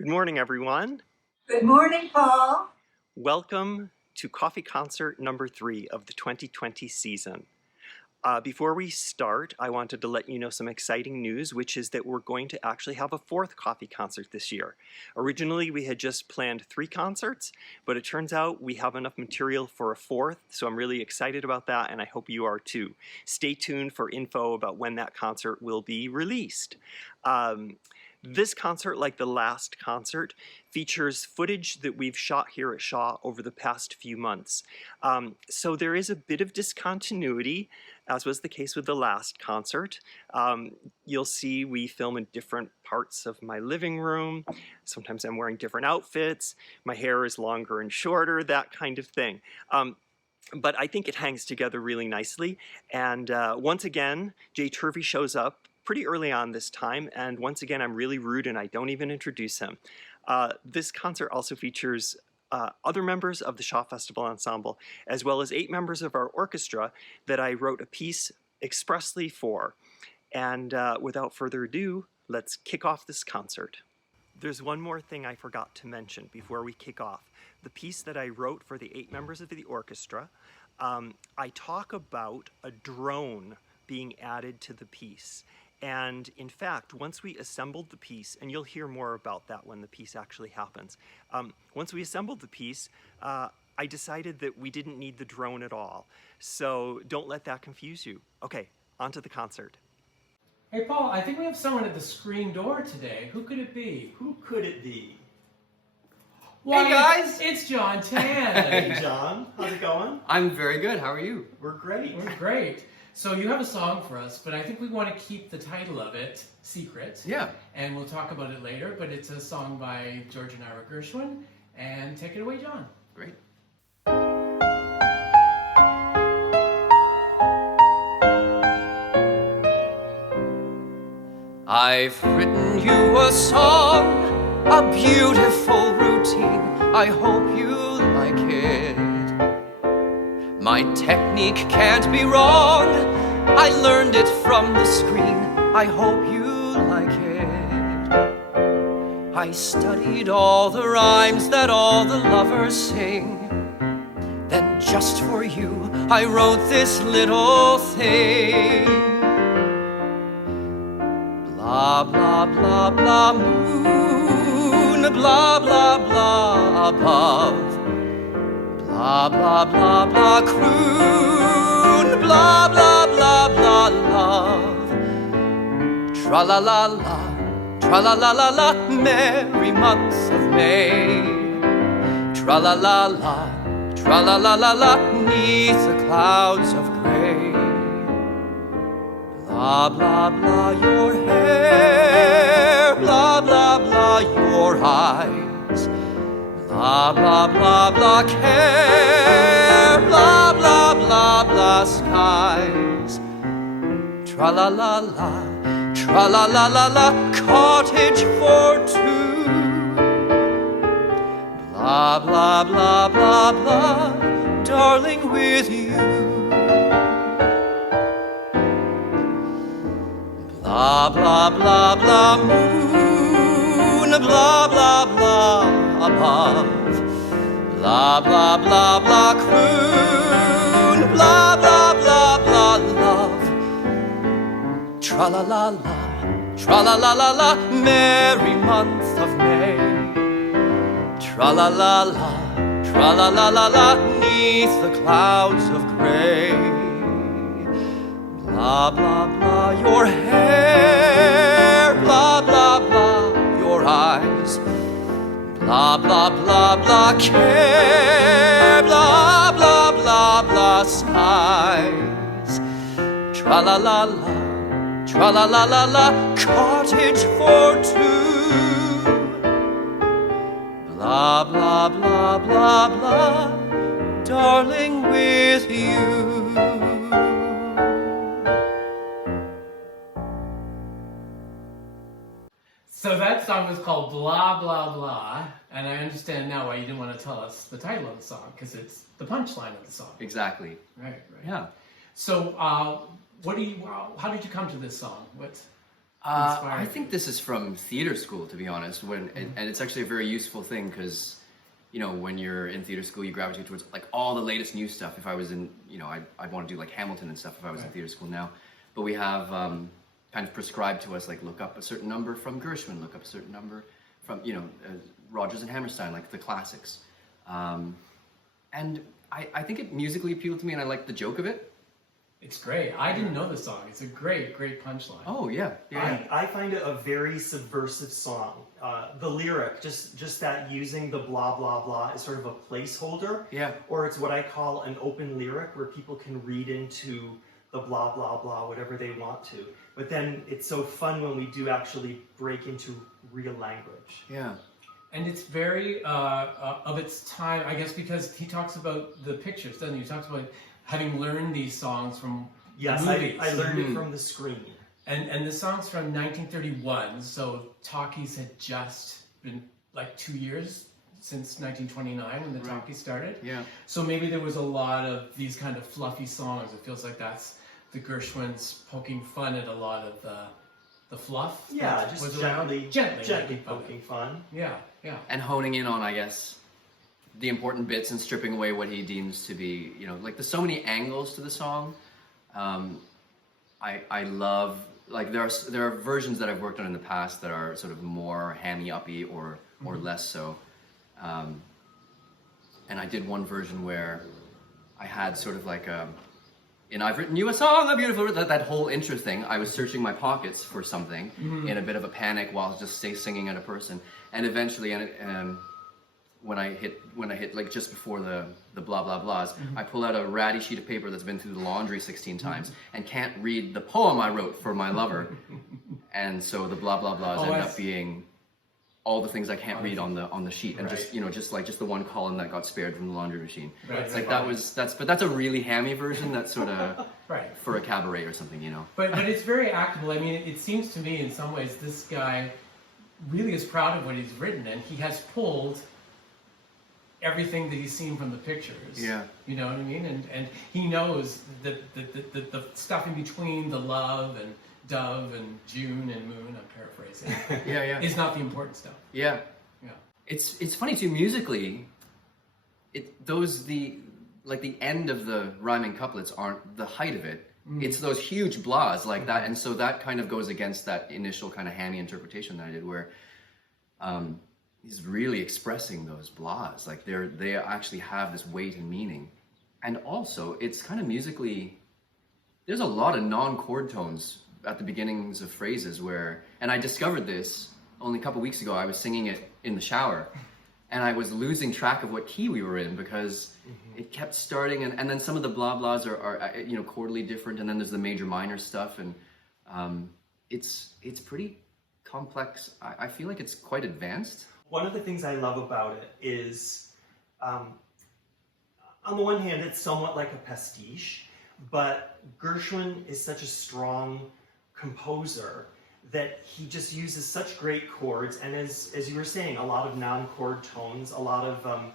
Good morning, everyone. Good morning, Paul. Welcome to Coffee Concert number 3 of the 2020 season. Before we start, I wanted to let you know some exciting news, which is that we're going to actually have a 4th coffee concert this year. Originally, we had just planned 3 concerts, but it turns out we have enough material for a 4th, so I'm really excited about that, and I hope you are too. Stay tuned for info about when that concert will be released. This concert, like the last concert, features footage that we've shot here at Shaw over the past few months. So there is a bit of discontinuity, as was the case with the last concert. You'll see we film in different parts of my living room. Sometimes I'm wearing different outfits. My hair is longer and shorter, that kind of thing. But I think it hangs together really nicely. And once again, Jay Turvey shows up pretty early on this time, and once again I'm really rude and I don't even introduce him. This concert also features other members of the Shaw Festival Ensemble, as well as 8 members of our orchestra that I wrote a piece expressly for. And without further ado, let's kick off this concert. There's one more thing I forgot to mention before we kick off. The piece that I wrote for the 8 members of the orchestra, I talk about a drone being added to the piece. And in fact, once we assembled the piece, and you'll hear more about that when the piece actually happens, once we assembled the piece, I decided that we didn't need the drone at all. So don't let that confuse you. Okay, on to the concert. Hey Paul, I think we have someone at the screen door today. Who could it be? Who could it be? Why, Hey guys! It's John Hey Tan. John, how's it going? I'm very good. How are you? We're great. We're great. So you have a song for us, but I think we want to keep the title of it secret. Yeah. And we'll talk about it later, but it's a song by George and Ira Gershwin. And take it away, John. Great. I've written you a song, a beautiful routine. I hope you like it. My technique can't be wrong. I learned it from the screen. I hope you like it. I studied all the rhymes that all the lovers sing. Then just for you, I wrote this little thing. Blah, blah, blah, blah, moon, blah, blah, blah, above. Blah, blah, blah, blah, croon, blah, blah, blah, blah, love. Tra-la-la-la, tra-la-la-la-la, merry month of May. Tra-la-la-la, tra-la-la-la-la, 'neath the clouds of gray. Blah, blah, blah, your hair, blah, blah, blah, your eyes. Blah, blah, blah, blah, care, blah, blah, blah, blah, skies. Tra-la-la-la, tra-la-la-la-la, cottage for 2. Blah, blah, blah, blah, blah, darling, with you. Blah, blah, blah, blah, moon, blah, blah, blah, above. Blah, blah, blah, blah, croon, blah, blah, blah, blah, love. Tra-la-la-la, tra-la-la-la-la, merry month of May. Tra-la-la-la, tra-la-la-la-la, 'neath the clouds of gray. Blah, blah, blah, your hair, blah, blah, blah, your eyes. Blah, blah, blah, blah, care, blah, blah, blah, blah, skies. Tra-la-la-la, tra-la-la-la-la, cottage for 2. Blah, blah, blah, blah, blah, darling, with you. So that song was called Blah, Blah, Blah. And I understand now why you didn't want to tell us the title of the song, because it's the punchline of the song. Exactly. Right, right. Yeah. So how did you come to this song? inspired I think this is from theater school, to be honest. And it's actually a very useful thing because, when you're in theater school, you gravitate towards like all the latest new stuff. If I was in, I'd want to do like Hamilton and stuff if I was in theater school now. But we have kind of prescribed to us, like look up a certain number from Gershwin, look up a certain number from, Rodgers and Hammerstein, like the classics. And I think it musically appealed to me, and I liked the joke of it. It's great. I didn't know the song. It's a great punchline. Oh yeah. I find it a very subversive song. The lyric, just that using the blah blah blah is sort of a placeholder. Yeah. Or it's what I call an open lyric where people can read into the blah blah blah whatever they want to. But then it's so fun when we do actually break into real language. Yeah. And it's very of its time, I guess, because he talks about the pictures, doesn't he? He talks about having learned these songs from movies. I learned it from the screen. And the song's from 1931, so talkies had just been like 2 years since 1929 when the talkies started. Yeah. So maybe there was a lot of these kind of fluffy songs. It feels like that's the Gershwins poking fun at a lot of the fluff. Yeah, that just was around. gently poking fun. Yeah. And honing in on, I guess, the important bits and stripping away what he deems to be, like there's so many angles to the song. I love, like there are versions that I've worked on in the past that are sort of more hammy-uppy or less so. And I did one version where I had sort of like I've written you a song, a beautiful, that whole intro thing. I was searching my pockets for something in a bit of a panic while just singing at a person, and eventually, when I hit like just before the blah blah blahs, I pull out a ratty sheet of paper that's been through the laundry 16 times and can't read the poem I wrote for my lover, and so the blah blah blahs end up being all the things I can't read on the sheet, and Right. just the one column that got spared from the laundry machine. Right. It's like but that's a really hammy version. That's sort of Right. for a cabaret or something, But it's very actable. I mean, it seems to me in some ways this guy really is proud of what he's written, and he has pulled everything that he's seen from the pictures. Yeah. You know what I mean? And he knows that the stuff in between, the love and dove and June and moon, I'm paraphrasing, Yeah. is not the important stuff. Yeah. Yeah. It's funny too, musically, the end of the rhyming couplets aren't the height of it. It's those huge blahs like that, and so that kind of goes against that initial kind of hammy interpretation that I did, where he's really expressing those blahs, like they actually have this weight and meaning. And also, it's kind of musically, there's a lot of non-chord tones at the beginnings of phrases and I discovered this only a couple weeks ago. I was singing it in the shower, and I was losing track of what key we were in because it kept starting, and then some of the blah blahs are chordally different, and then there's the major minor stuff, and it's pretty complex. I feel like it's quite advanced. One of the things I love about it is, on the one hand, it's somewhat like a pastiche, but Gershwin is such a strong composer that he just uses such great chords, and as you were saying, a lot of non-chord tones, a lot of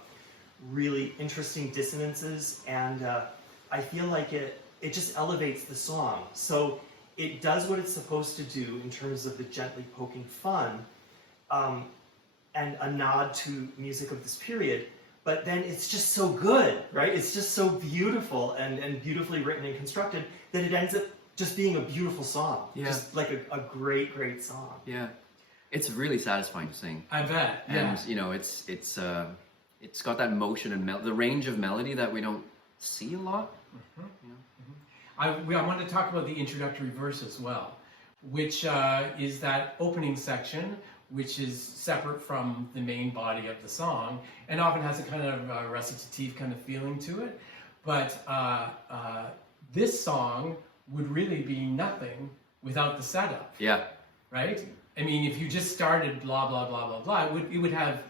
really interesting dissonances, and I feel like it just elevates the song. So it does what it's supposed to do in terms of the gently poking fun, and a nod to music of this period, but then it's just so good, right? It's just so beautiful and beautifully written and constructed that it ends up just being a beautiful song. Yeah. Just like a great song. Yeah, it's really satisfying to sing. I bet. Yeah. And it's got that motion and the range of melody that we don't see a lot. I wanted to talk about the introductory verse as well, which is that opening section, which is separate from the main body of the song, and often has a kind of recitative kind of feeling to it. But this song would really be nothing without the setup. Yeah. Right? I mean, if you just started blah, blah, blah, blah, blah, it would have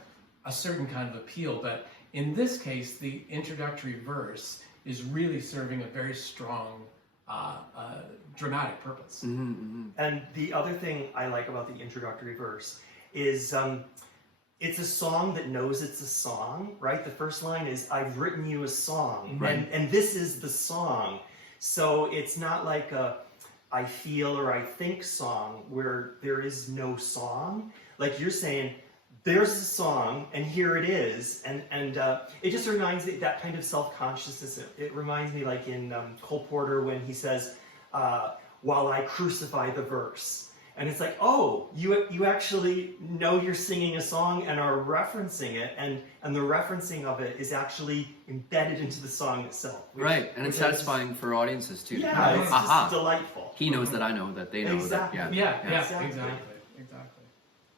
a certain kind of appeal. But in this case, the introductory verse is really serving a very strong dramatic purpose. And the other thing I like about the introductory verse is it's a song that knows it's a song, right? The first line is, I've written you a song, Right. and this is the song. So it's not like I feel or I think song where there is no song. Like you're saying, there's a song and here it is, and it just reminds me that kind of self-consciousness. It reminds me like in Cole Porter when he says, while I crucify the verse. And it's like, oh, you actually know you're singing a song and are referencing it, and the referencing of it is actually embedded into the song itself. Right, and it's satisfying for audiences too. Yeah, it's Aha. just delightful. He knows that I know that they know Exactly. that. Yeah, Exactly. exactly.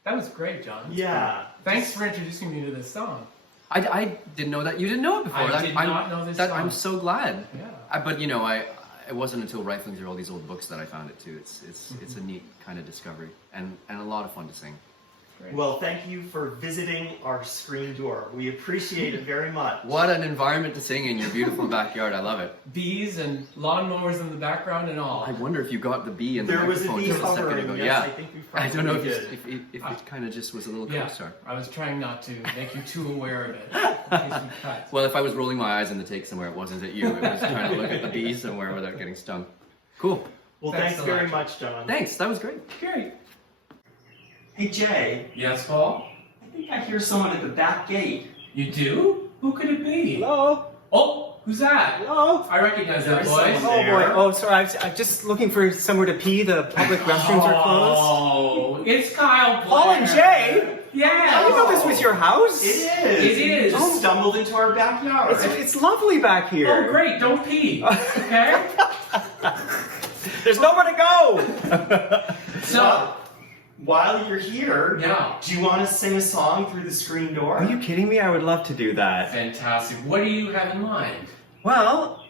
That was great, John. Yeah. Thanks for introducing me to this song. I didn't know that. You didn't know it before. I did not know this song. I'm so glad. Yeah. But it wasn't until rifling through all these old books that I found it too. It's a neat kind of discovery and a lot of fun to sing. Great. Well, thank you for visiting our screen door. We appreciate it very much. What an environment to sing in your beautiful backyard. I love it. Bees and lawnmowers in the background and all. I wonder if you got the bee in the There was a microphone bee just a second hovering. ago. Yes, Yeah. I think we I don't know probably if it kind of just was a little Yeah, co-star. I was trying not to make you too aware of it. In case we cut. Well, if I was rolling my eyes in the take somewhere, it wasn't at you. It was trying to look at the bees somewhere without getting stung. Cool. Well, Thanks thanks a very lot. much, John. Thanks. That was great. Great. Hey, Jay, Yes, Paul? I think I hear someone at the back gate. You do? Who could it be? Hello? Oh, who's that? Hello? I recognize that There's voice. someone Oh boy, oh sorry, I'm just looking for somewhere to pee. The public restrooms are closed. Oh, it's Kyle Blair. Paul and Jay? Yeah. I didn't know this was your house. It is. It is. You just stumbled into our backyard. It's lovely back here. Oh, great. Don't pee. Okay? There's nowhere to go. So, While you're here, yeah. do you want to sing a song through the screen door? Are you kidding me? I would love to do that. Fantastic. What do you have in mind? Well,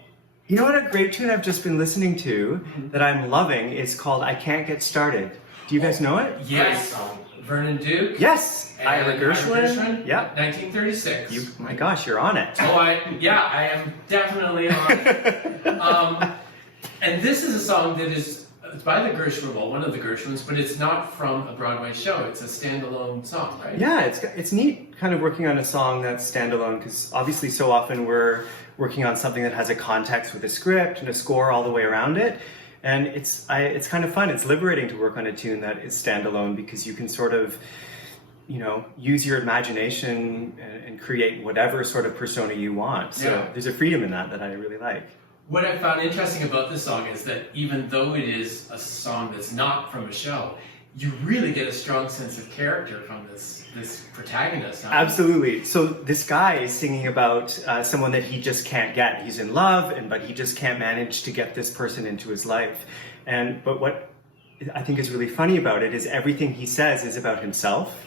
you know what a great tune I've just been listening to that I'm loving is called I Can't Get Started. Do you guys know it? Yes. Great song. Vernon Duke. Yes. And Ira Gershwin. Yep. 1936. You, my gosh, you're on it. Oh, I am definitely on it. And this is a song that is it's by the Gershwin, well, one of the Gershwins, but it's not from a Broadway show. It's a standalone song, right? Yeah, it's neat kind of working on a song that's standalone because obviously so often we're working on something that has a context with a script and a score all the way around it. And it's kind of fun. It's liberating to work on a tune that is standalone because you can sort of, use your imagination and create whatever sort of persona you want. So there's a freedom in that I really like. What I found interesting about this song is that even though it is a song that's not from a show, you really get a strong sense of character from this protagonist. Absolutely. So this guy is singing about someone that he just can't get. He's in love, but he just can't manage to get this person into his life. But what I think is really funny about it is everything he says is about himself.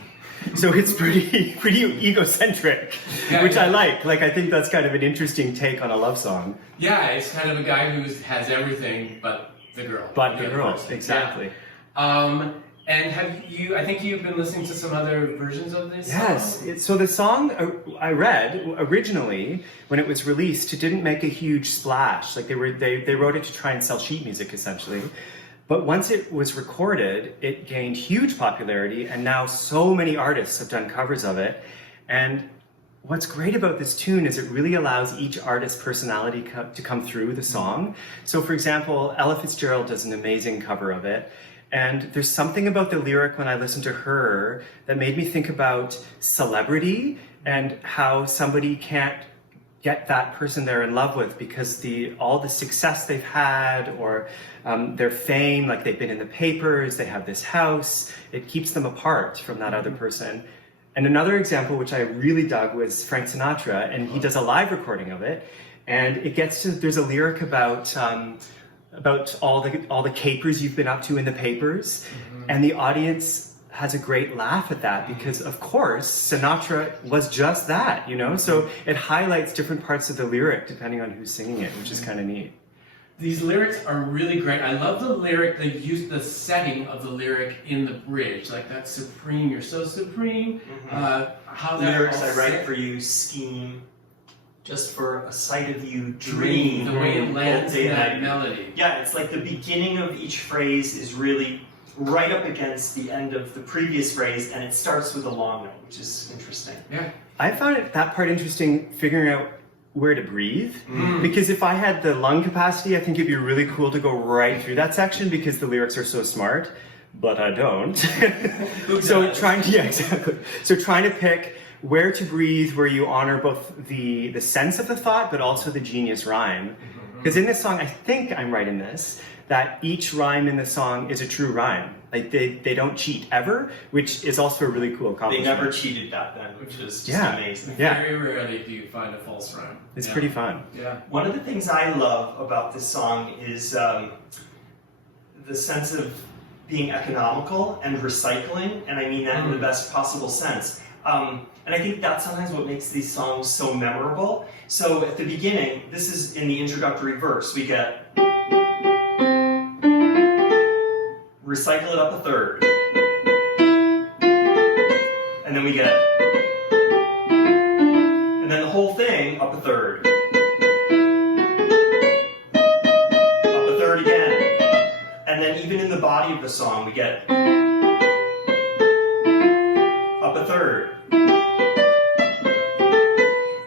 So it's pretty egocentric, which I like. Like, I think that's kind of an interesting take on a love song. Yeah, it's kind of a guy who has everything but the girl. But the girl, exactly. Yeah. And I think you've been listening to some other versions of this Yes. song? So the song I read originally, when it was released, it didn't make a huge splash. Like they wrote it to try and sell sheet music, essentially. But once it was recorded, it gained huge popularity, and now so many artists have done covers of it. And what's great about this tune is it really allows each artist's personality to come through the song. So for example, Ella Fitzgerald does an amazing cover of it. And there's something about the lyric when I listened to her that made me think about celebrity and how somebody can't get that person they're in love with because all the success they've had or their fame, like they've been in the papers, they have this house, it keeps them apart from that other person. And another example, which I really dug, was Frank Sinatra, and he does a live recording of it. And it gets to, there's a lyric about all the capers you've been up to in the papers, and the audience has a great laugh at that because, of course, Sinatra was just that, So it highlights different parts of the lyric depending on who's singing it, which is kind of neat. These lyrics are really great. I love the lyric, they use the setting of the lyric in the bridge, like that supreme, you're so supreme. How that Lyrics all I write set- for you, scheme, just for a sight of you, dream. the way it lands All day in that and night. melody. Yeah, it's like the beginning of each phrase is really right up against the end of the previous phrase, and it starts with a long note, which is interesting. Yeah. I found that part interesting, figuring out where to breathe. Because if I had the lung capacity, I think it'd be really cool to go right through that section because the lyrics are so smart, but I don't. So trying to pick where to breathe, where you honor both the sense of the thought, but also the genius rhyme. Because in this song, I think I'm right in this, that each rhyme in the song is a true rhyme. Like they don't cheat ever, which is also a really cool They accomplishment. never cheated back then, which is just amazing. Yeah. Very rarely do you find a false rhyme. It's pretty fun. Yeah. One of the things I love about this song is the sense of being economical and recycling, and I mean that in the best possible sense. And I think that's sometimes what makes these songs so memorable. So at the beginning, this is in the introductory verse, we get recycle it up a third. And then we get, and then the whole thing up a third. Up a third again. And then even in the body of the song, we get up a third.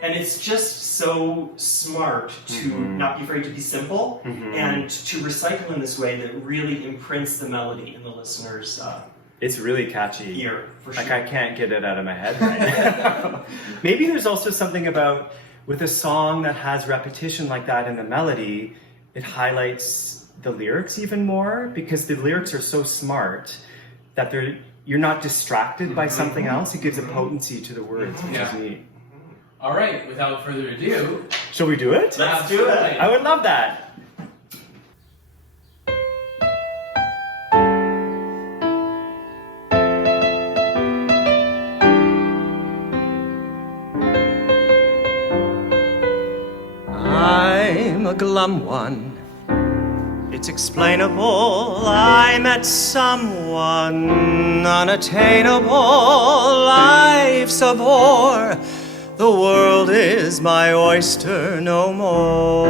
And it's just so smart to not be afraid to be simple and to recycle in this way that really imprints the melody in the listener's It's really catchy. ear, for sure. Like I can't get it out of my head right now. Maybe there's also something about with a song that has repetition like that in the melody, it highlights the lyrics even more because the lyrics are so smart that you're not distracted by something else. It gives a potency to the words, which is neat. All right, without further ado, Shall we do it? Let's do it. I would love that. I'm a glum one. It's explainable. I met someone unattainable. Life's a bore. The world is my oyster no more.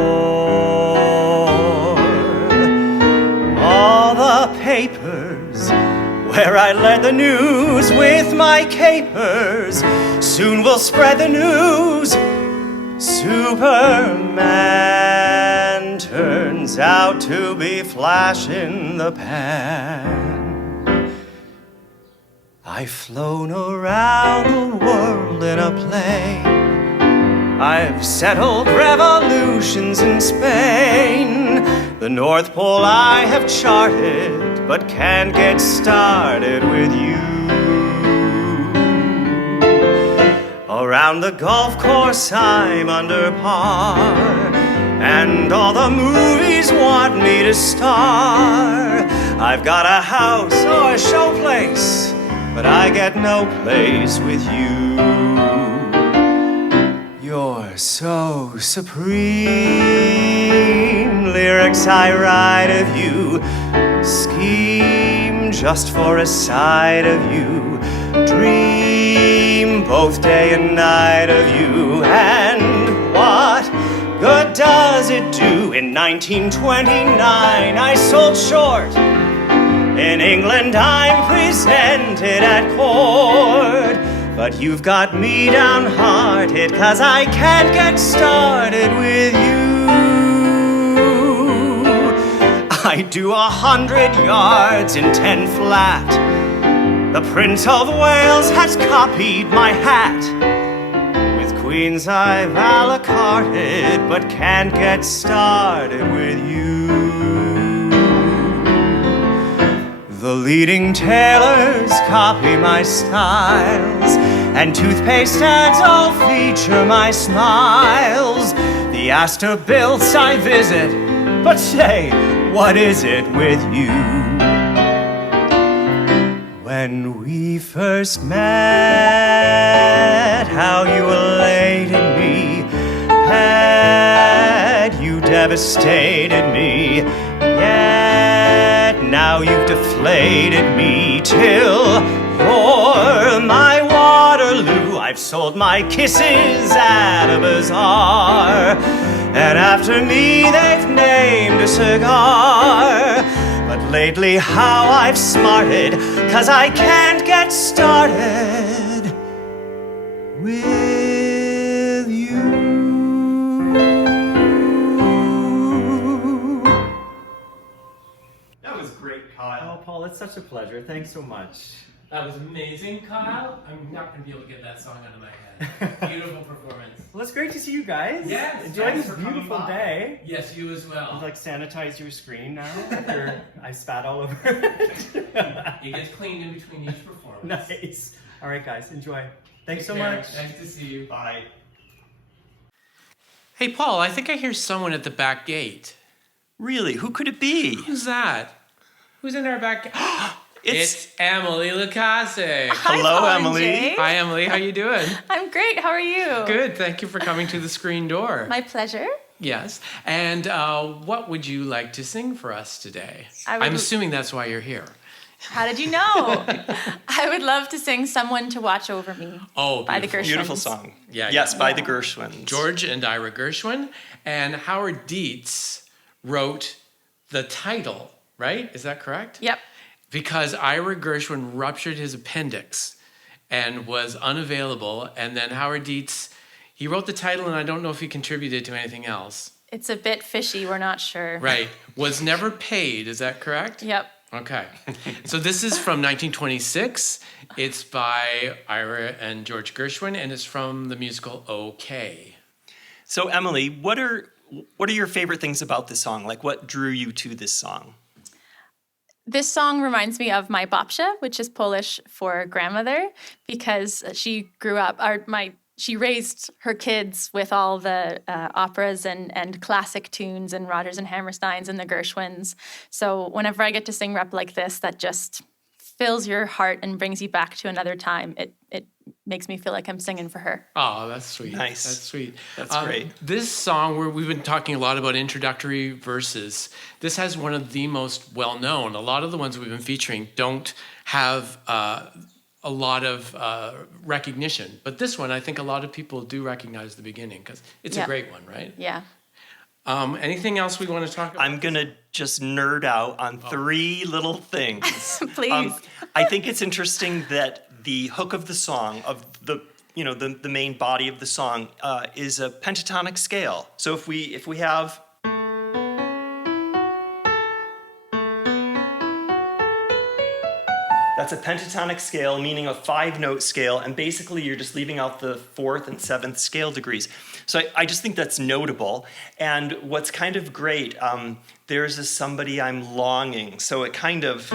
All the papers where I led the news with my capers soon will spread the news. Superman turns out to be flash in the pan. I've flown around the world in a plane. I've settled revolutions in Spain. The North Pole I have charted, but can't get started with you. Around the golf course I'm under par, and all the movies want me to star. I've got a house or a showplace, but I get no place with you. You're so supreme. Lyrics I write of you, scheme just for a sight of you, dream both day and night of you. And what good does it do? In 1929 I sold short. In England I'm presented at court. But you've got me downhearted, 'cause I can't get started with you. I do 100 yards in 10 flat. The Prince of Wales has copied my hat. With Queens I've a la carted, but can't get started with you. The leading tailors copy my styles, and toothpaste ads all feature my smiles. The Astor builts I visit, but say, what is it with you? When we first met, how you elated me, pet, you devastated me, yet now you've deflated me till you're my Waterloo. I've sold my kisses at a bazaar, and after me they've named a cigar. But lately how I've smarted, 'cause I can't get started with you. great, Kyle. Oh, Paul, it's such a pleasure. Thanks so much. That was amazing, Kyle. I'm not going to be able to get that song out of my head. Beautiful performance. Well, it's great to see you guys. Yes, Enjoy thanks this for coming beautiful by. day. Yes, you as You well. like sanitize your screen now after I spat all over it. It gets cleaned in between each performance. Nice. All right, guys, enjoy. Thanks Take so care. much. Nice to see you. Bye. Hey, Paul, I think I hear someone at the back gate. Really? Who could it be? Who's that? Who's in our back gate? It's Emily Lucase. Hello, Paul and Emily. Jay. Hi, Emily. How you doing? I'm great. How are you? Good. Thank you for coming to the screen door. My pleasure. Yes. And what would you like to sing for us today? I would- I'm assuming that's why you're here. How did you know? I would love to sing "Someone to Watch Over Me" Oh, by the Gershwins. Beautiful song. Yeah, Yes, yeah. by the Gershwins. George and Ira Gershwin. And Howard Dietz wrote the title, right? Is that correct? Yep. Because Ira Gershwin ruptured his appendix and was unavailable. And then Howard Dietz, he wrote the title, and I don't know if he contributed to anything else. It's a bit fishy. We're not sure. Right. Was never paid. Is that correct? Yep. Okay. So this is from 1926. It's by Ira and George Gershwin, and it's from the musical OK. So, Emily, what are your favorite things about this song? Like, what drew you to this song? This song reminds me of my babcia, which is Polish for grandmother, because she grew up, she raised her kids with all the operas and classic tunes and Rodgers and Hammersteins and the Gershwins. So whenever I get to sing rep like this, that just fills your heart and brings you back to another time. It makes me feel like I'm singing for her. Oh, that's sweet. Nice. That's sweet. That's great. This song, we've been talking a lot about introductory verses. This has one of the most well-known. A lot of the ones we've been featuring don't have a lot of recognition. But this one, I think a lot of people do recognize the beginning because it's a Yeah. great one, right? Yeah. Anything else we want to talk about? I'm going to just nerd out on three little things. Please. I think it's interesting that the hook of the song, of the main body of the song, is a pentatonic scale. So if we have that's a pentatonic scale, meaning a 5-note scale, and basically you're just leaving out the 4th and 7th scale degrees. So I just think that's notable. And what's kind of great, there's a somebody I'm longing. So it kind of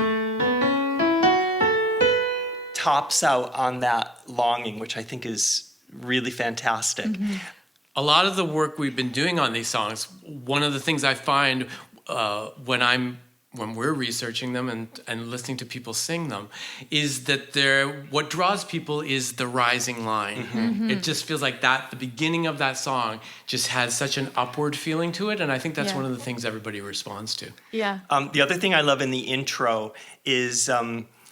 tops out on that longing, which I think is really fantastic. Mm-hmm. A lot of the work we've been doing on these songs, one of the things I find when we're researching them and listening to people sing them, is that what draws people is the rising line. Mm-hmm. It just feels like the beginning of that song just has such an upward feeling to it, and I think that's Yeah. one of the things everybody responds to. Yeah. The other thing I love in the intro is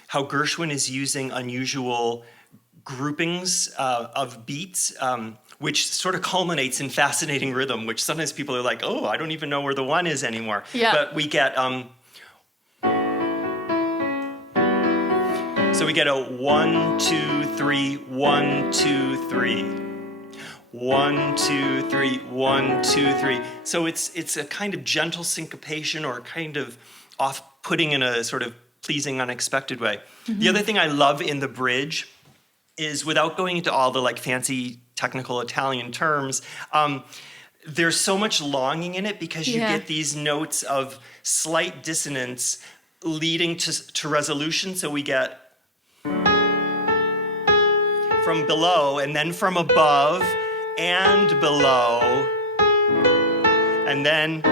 how Gershwin is using unusual groupings of beats, which sort of culminates in fascinating rhythm, which sometimes people are like, oh, I don't even know where the one is anymore. Yeah. But we get... So we get a 1, 2, 3, 1, 2, 3. 1, 2, 3, 1, 2, 3. So it's a kind of gentle syncopation or kind of off-putting in a sort of pleasing, unexpected way. Mm-hmm. The other thing I love in the bridge is, without going into all the like fancy technical Italian terms, there's so much longing in it because you get these notes of slight dissonance leading to resolution. So we get from below and then from above and below, and then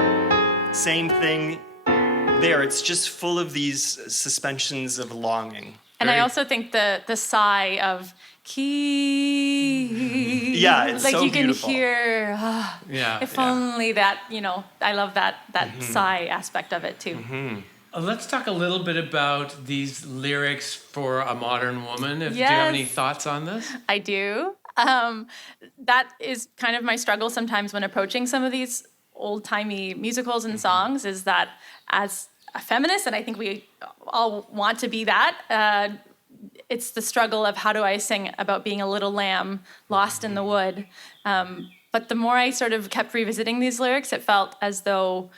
same thing there. It's just full of these suspensions of longing. And I also think the sigh of key. Yeah, it's like so you can beautiful. hear. Yeah. If only that, I love that sigh aspect of it too. Mm-hmm. Let's talk a little bit about these lyrics for A Modern Woman. Do you have Yes. any thoughts on this? I do. That is kind of my struggle sometimes when approaching some of these old-timey musicals and songs, is that as a feminist, and I think we all want to be that, it's the struggle of how do I sing about being a little lamb lost in the wood. But the more I sort of kept revisiting these lyrics, it felt as though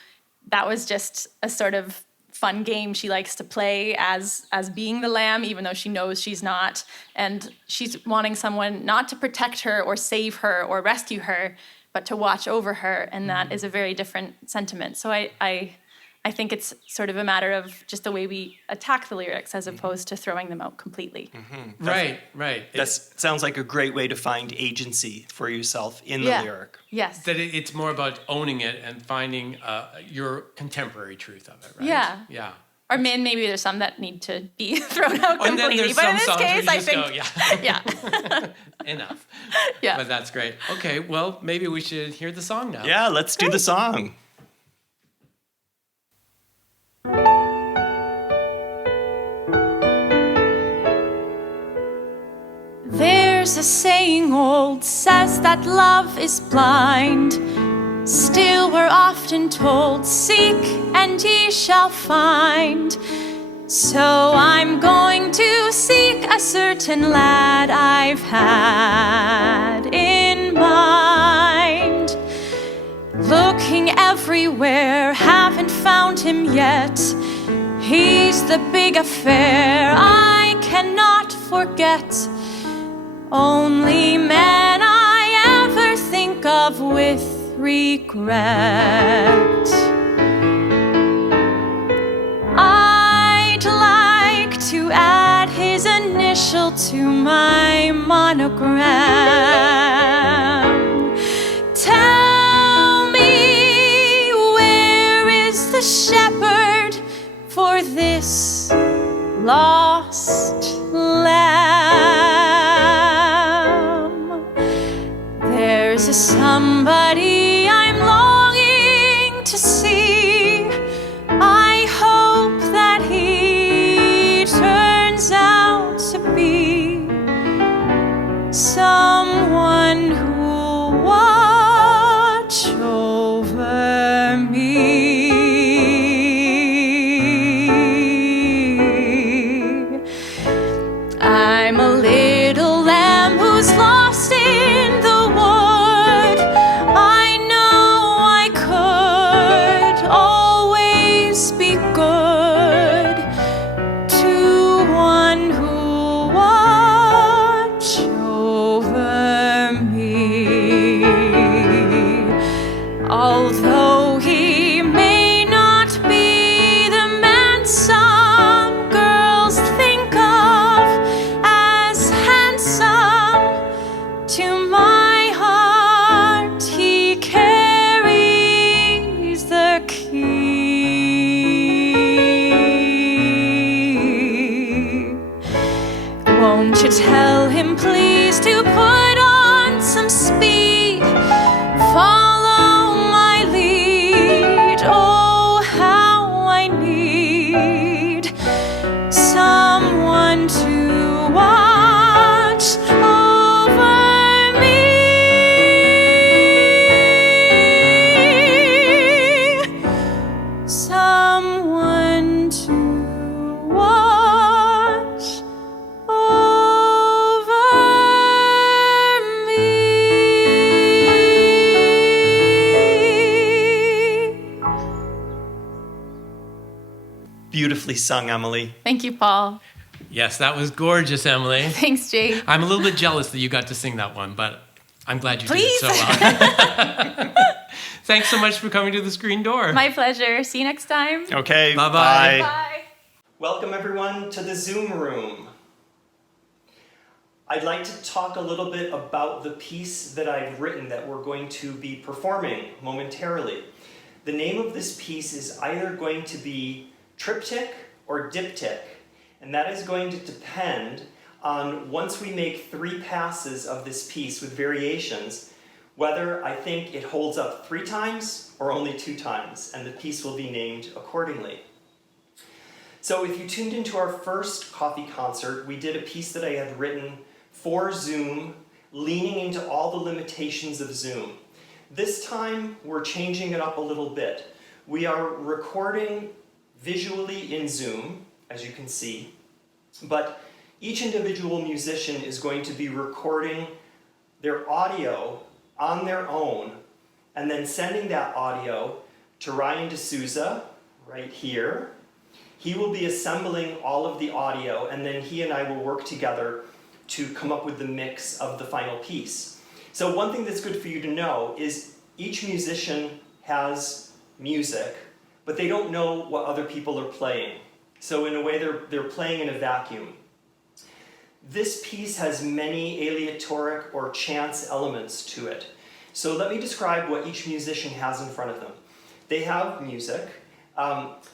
that was just a sort of fun game she likes to play as being the lamb, even though she knows she's not. And she's wanting someone not to protect her or save her or rescue her, but to watch over her. And that is a very different sentiment. So I think it's sort of a matter of just the way we attack the lyrics as opposed to throwing them out completely. Right. That sounds like a great way to find agency for yourself in the lyric. Yes. That it's more about owning it and finding your contemporary truth of it, right? Yeah. Or maybe there's some that need to be thrown out And then completely. there's But in some this songs where case, you I just think, go, yeah. enough. Yeah. But that's great. Okay, well, maybe we should hear the song now. Yeah, let's do the song. There's a saying old says that love is blind. Still we're often told, seek and ye shall find. So I'm going to seek a certain lad I've had in mind. Looking everywhere, haven't found him yet. He's the big affair I cannot forget. Only man I ever think of with regret. I'd like to add his initial to my monogram. Tell me, where is the shepherd for this lost lamb? There's a somebody I'm longing to see. I hope that he turns out to be someone who'll watch over me. I'm a little lamb who's lost in the wood. I know I could always be good to one who'll watch over me. Although he may not be the man some girls think of as handsome, to my heart he carries the key. Won't you tell him please to put on some speed? Follow my lead. Oh, how I need someone to watch over me. Someone to watch over me. Beautifully sung, Emily. Thank you, Paul. Yes, that was gorgeous, Emily. Thanks, Jay. I'm a little bit jealous that you got to sing that one, but I'm glad you did it Please. so well. Thanks so much for coming to the Screen Door. My pleasure. See you next time. Okay, Bye-bye. Bye. Welcome everyone to the Zoom room. I'd like to talk a little bit about the piece that I've written that we're going to be performing momentarily. The name of this piece is either going to be triptych or diptych, and that is going to depend on, once we make 3 passes of this piece with variations, whether I think it holds up 3 times or only 2 times, and the piece will be named accordingly. So if you tuned into our first coffee concert, we did a piece that I had written for Zoom, leaning into all the limitations of Zoom. This time, we're changing it up a little bit. We are recording visually in Zoom, as you can see, but each individual musician is going to be recording their audio on their own and then sending that audio to Ryan D'Souza, right here, He will be assembling all of the audio, and then he and I will work together to come up with the mix of the final piece. So one thing that's good for you to know is each musician has music, but they don't know what other people are playing. So in a way, they're playing in a vacuum. This piece has many aleatoric or chance elements to it. So let me describe what each musician has in front of them. They have music,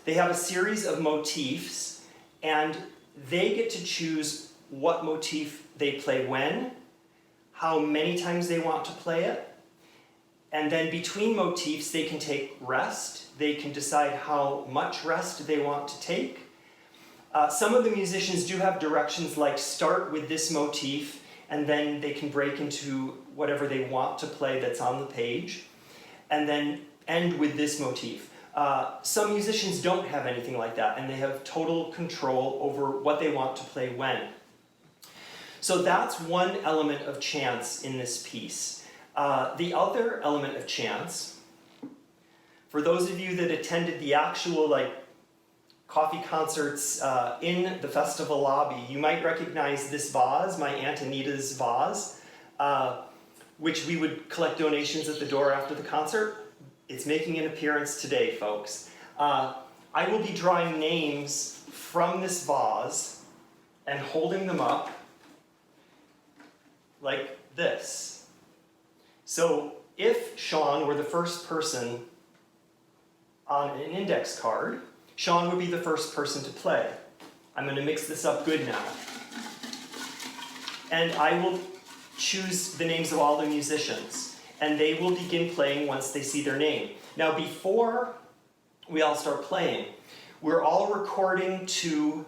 they have a series of motifs, and they get to choose what motif they play when, how many times they want to play it, and then between motifs they can take rest, they can decide how much rest they want to take. Some of the musicians do have directions like start with this motif and then they can break into whatever they want to play that's on the page, and then end with this motif. Some musicians don't have anything like that and they have total control over what they want to play when. So that's one element of chance in this piece. The other element of chance, for those of you that attended the actual coffee concerts in the festival lobby, you might recognize this vase, my Aunt Anita's vase, which we would collect donations at the door after the concert. It's making an appearance today, folks. I will be drawing names from this vase and holding them up like this. So if Sean were the first person on an index card, Sean would be the first person to play. I'm going to mix this up good now. And I will choose the names of all the musicians, and they will begin playing once they see their name. Now, before we all start playing, we're all recording to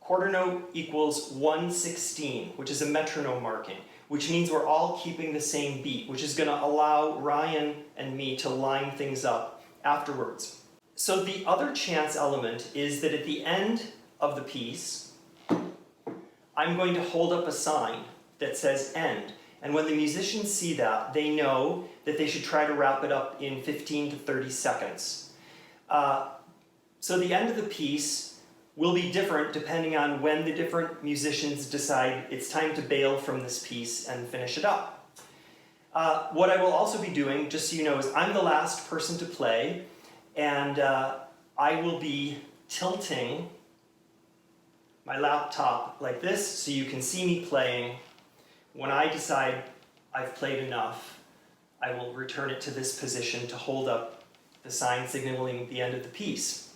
quarter note equals 1/16, which is a metronome marking, which means we're all keeping the same beat, which is going to allow Ryan and me to line things up afterwards. So the other chance element is that at the end of the piece, I'm going to hold up a sign that says end. And when the musicians see that, they know that they should try to wrap it up in 15 to 30 seconds. So the end of the piece will be different depending on when the different musicians decide it's time to bail from this piece and finish it up. What I will also be doing, just so you know, is I'm the last person to play, and I will be tilting my laptop like this so you can see me playing. When I decide I've played enough, I will return it to this position to hold up the sign signaling the end of the piece.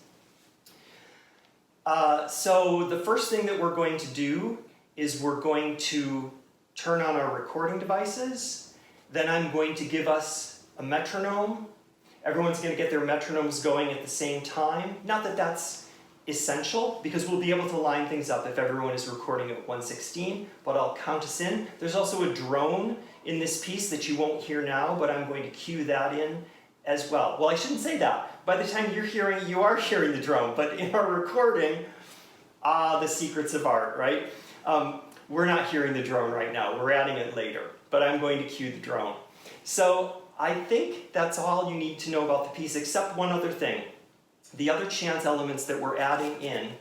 So the first thing that we're going to do is we're going to turn on our recording devices. Then I'm going to give us a metronome. Everyone's going to get their metronomes going at the same time. Not that that's essential, because we'll be able to line things up if everyone is recording at 1/16, but I'll count us in. There's also a drone in this piece that you won't hear now, but I'm going to cue that in as well. Well, I shouldn't say that. By the time you're hearing it, you are hearing the drone, but in our recording, the secrets of art, right? We're not hearing the drone right now. We're adding it later, but I'm going to cue the drone. So I think that's all you need to know about the piece, except one other thing. The other chance elements that we're adding in,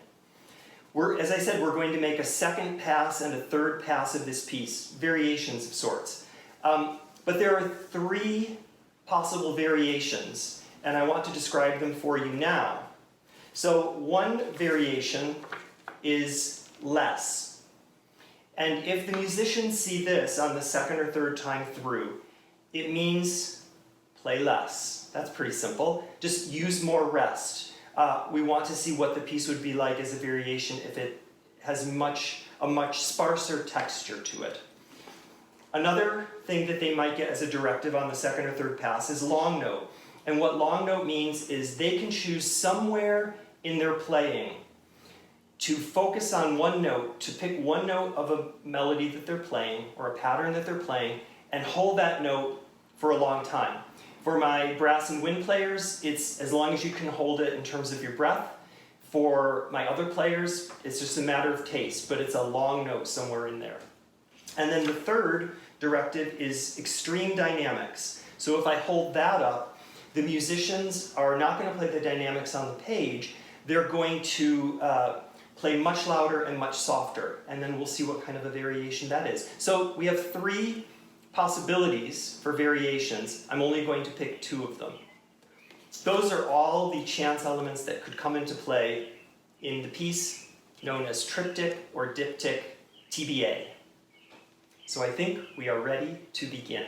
as I said, we're going to make a second pass and a third pass of this piece, variations of sorts. But there are 3 possible variations, and I want to describe them for you now. So one variation is less. And if the musicians see this on the second or third time through, it means play less. That's pretty simple. Just use more rest. We want to see what the piece would be like as a variation if it has a much sparser texture to it. Another thing that they might get as a directive on the second or third pass is long note. And what long note means is they can choose somewhere in their playing to focus on one note, to pick one note of a melody that they're playing or a pattern that they're playing, and hold that note for a long time. For my brass and wind players, it's as long as you can hold it in terms of your breath. For my other players, it's just a matter of taste, but it's a long note somewhere in there. And then the third directive is extreme dynamics. So if I hold that up, the musicians are not going to play the dynamics on the page, they're going to play much louder and much softer, and then we'll see what kind of a variation that is. So we have 3 possibilities for variations. I'm only going to pick 2 of them. Those are all the chance elements that could come into play in the piece known as triptych or diptych TBA. So I think we are ready to begin.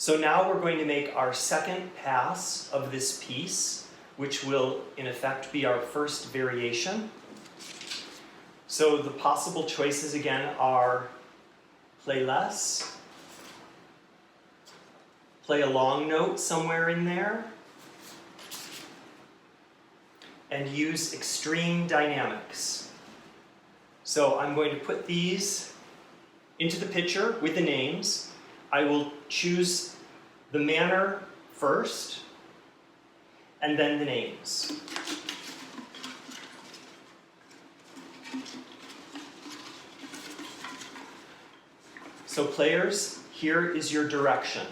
So now we're going to make our second pass of this piece, which will in effect be our first variation. So the possible choices again are play less, play a long note somewhere in there, and use extreme dynamics. So I'm going to put these into the picture with the names. I will choose the manner first, and then the names. So players, here is your direction.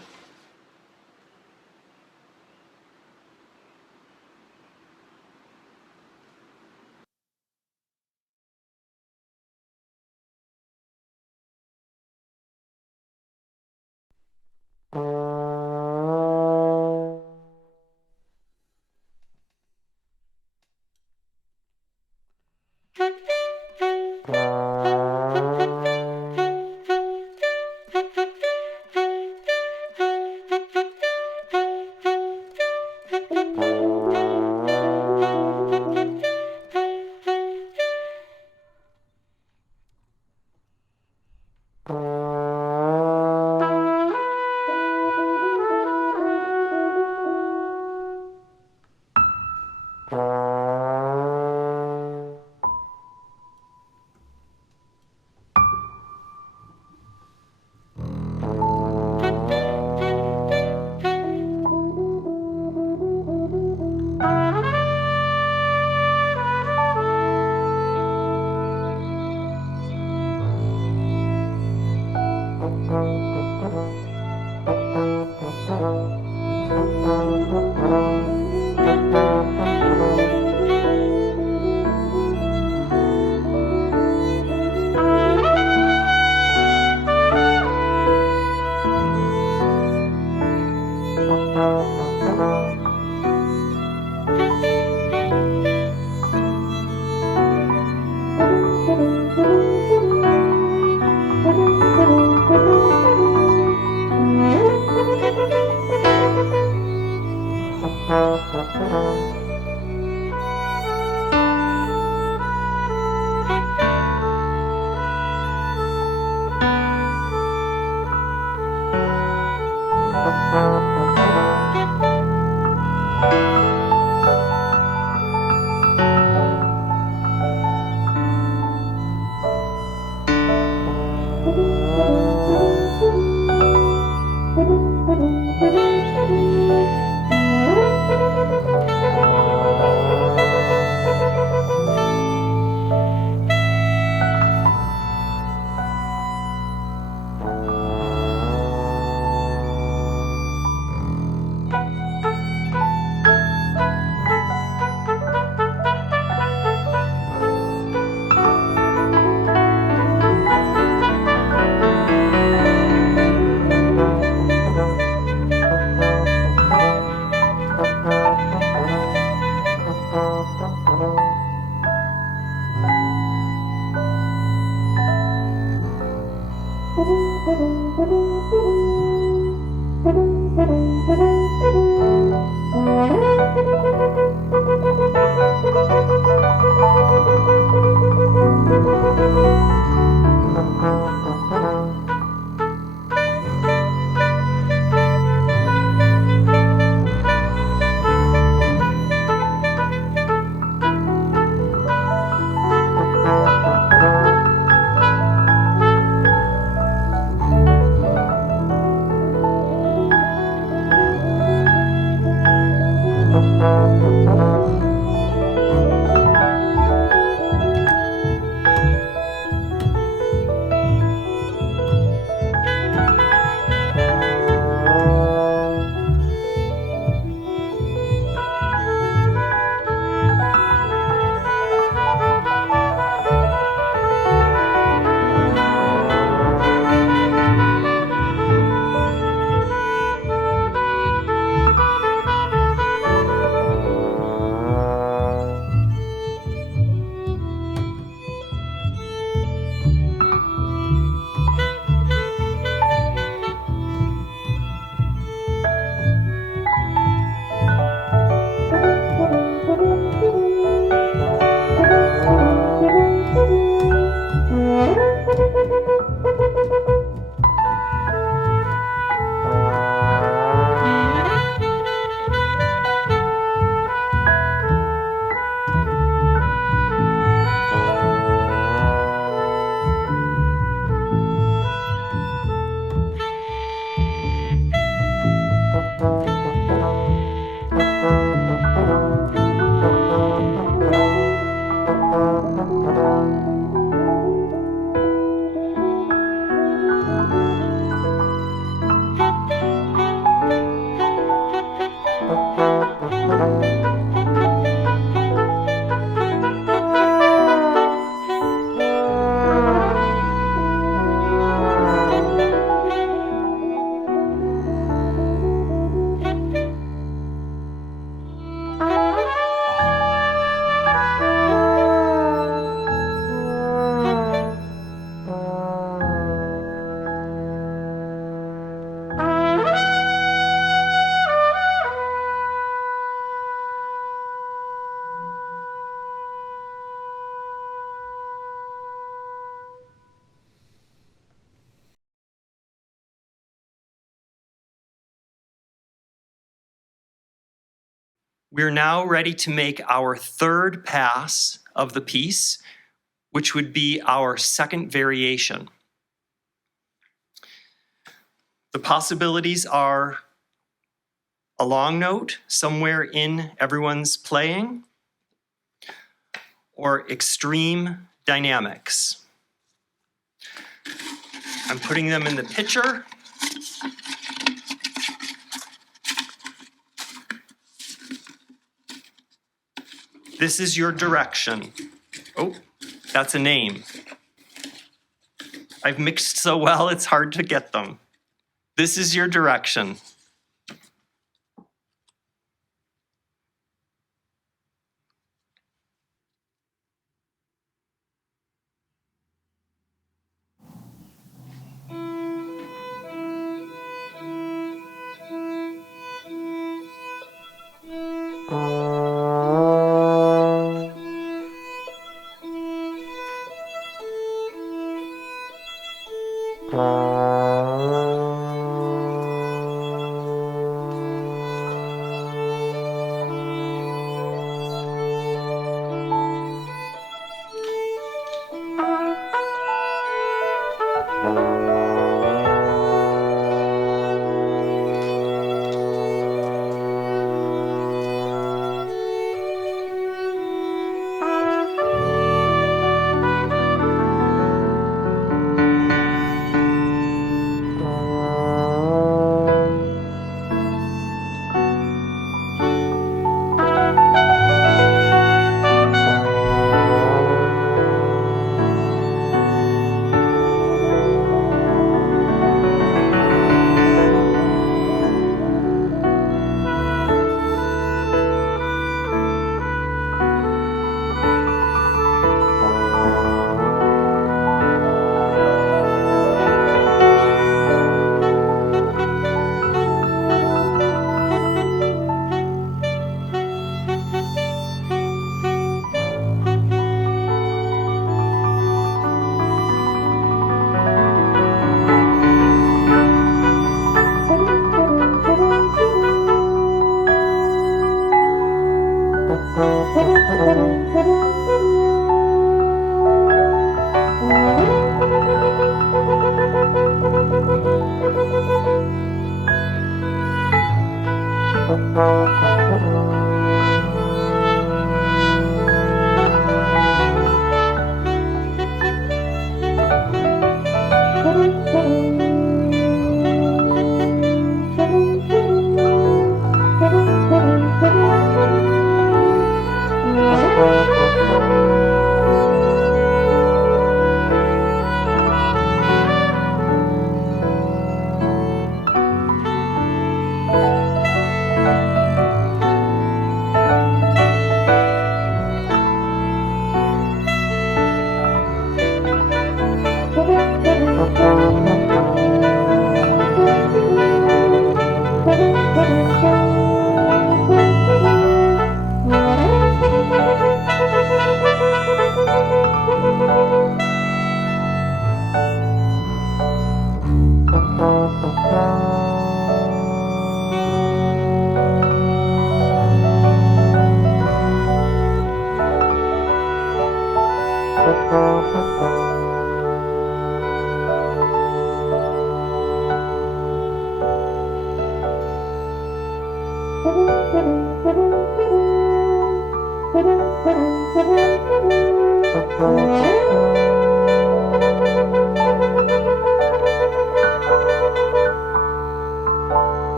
We're now ready to make our third pass of the piece, which would be our second variation. The possibilities are a long note somewhere in everyone's playing, or extreme dynamics. I'm putting them in the picture. This is your direction. Oh, that's a name. I've mixed so well, it's hard to get them. This is your direction.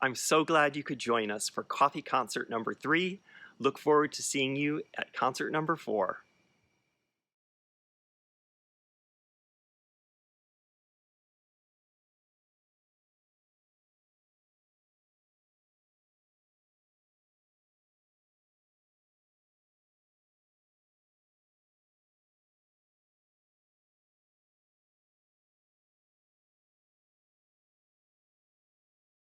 I'm so glad you could join us for coffee concert number 3. Look forward to seeing you at concert number 4.